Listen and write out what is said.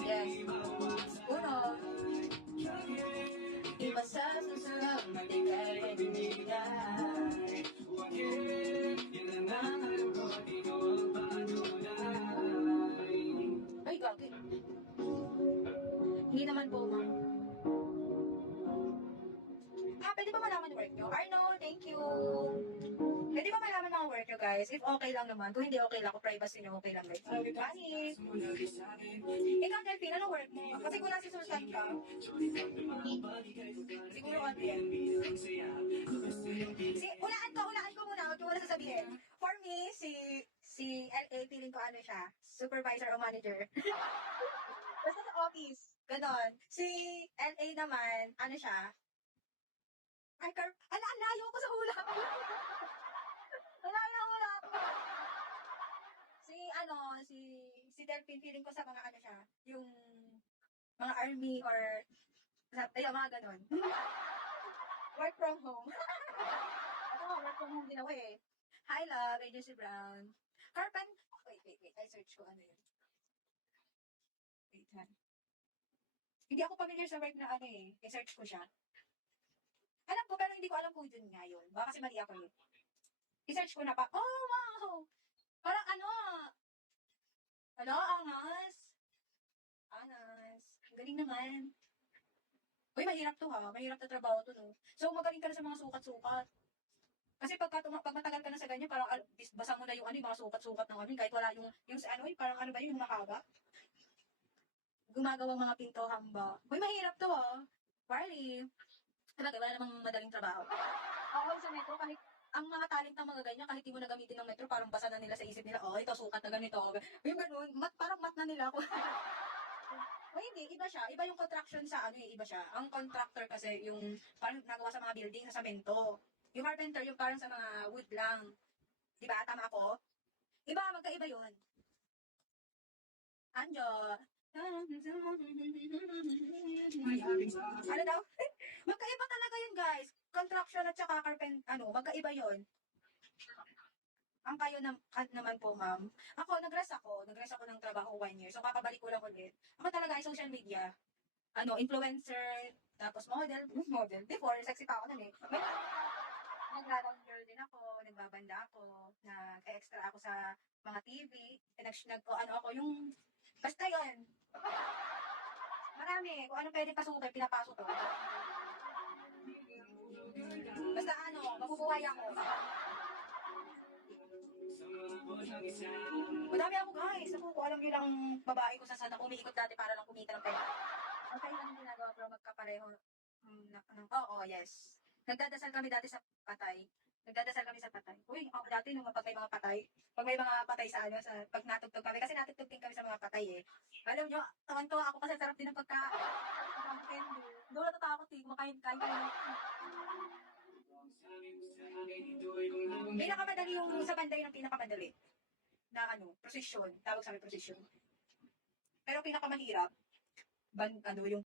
Yes. Uno. Iba sa susunod, matigay binigay. Ay, gagi. Hindi naman po, ma'am. Pwede ba malaman work nyo? Arno, thank you. Pwede ba malaman mga work nyo, guys? If okay lang naman. Kung hindi okay lang, kung privacy nyo, okay lang, guys. Bani. Ikaw, Delphine, ano work mo? Kasi kung nasa Sultan ka, siguro ano yan. Ulaan ko muna. Huwag ko muna sasabihin. For me, si LA, feeling ko ano siya, supervisor o manager. Basta sa office. Ganon. Si LA naman, ano siya, ay, ang layo ko sa hula. Ang layo ng hula ko. Si Delphine, feeling ko sa mga ano siya, yung mga army or, ayun, mga ganon. Work from home. Ito nga, work from home din ako eh. Hi, love, Agency Brown. Wait, I search ko ano yun. Wait, ha. Hindi ako familiar sa work na ano eh. I-search ko siya. Alam ko, pero hindi ko alam kung yun nga yun. Baka kasi mali ako yun. I-search ko na pa. Oh, wow! Parang angas. Angas. Ang galing naman. Uy, mahirap to ha. Mahirap na trabaho to, no? So, magaling ka na sa mga sukat-sukat. Kasi pag matagal ka na sa ganyan, parang basa mo na yung mga sukat-sukat ng kahit wala yung sa parang ano ba yung mahaba? Gumagawang mga pintuhan ba? Uy, mahirap to ha. Barley. Talaga, wala namang madaling trabaho. Ako sa metro, kahit ang mga talent ng mga ganyan, kahit di mo na gamitin ng metro, parang basa na nila sa isip nila, oh, ito, sukat na ganito. Yung ganun, parang mat na nila ako. Well, hindi, iba siya. Iba yung contraction sa iba siya. Ang contractor kasi, yung parang nagawa sa mga building, sa semento. Yung carpenter, yung parang sa mga wood lang. Di ba? Tama ako? Iba, magkaiba yun. Anjo. Ano daw? Magkaiba talaga yun, guys. Contraction at saka magkaiba yun. Ang kayo naman po, ma'am. Nag-rest ako ng trabaho 1 year. So, kakabalik ko lang ulit. Ako talaga ay social media. Influencer, tapos model. Before, sexy pa ako nun eh. Nag-radang girl din ako, nagbabanda ako, nag-extra ako sa mga TV. Basta yun. Marami. Kung ano pwede pasukin, pinapasok ko. Basta mabubuhay ako. Madami ako, guys. Kung alam nyo lang babae ko sa sana umiikot dati para lang kumita ng pera. Okay lang yung ginagawa pero magkapareho. Oo, yes. Nagdadasal kami dati sa patay. Uy, ako dati nung pag may mga patay pag natugtog kami. Kasi natugtog din kami sa mga patay eh. Alam nyo, tawan-tuwa ako kasi sarap din ng pagkain. Doon natatakot eh, kumakain kami. Pinakamadali yung sa banday ng pinakamadali. Na prosesyon. Tawag sa amin prosesyon. Pero pinakamahirap, yung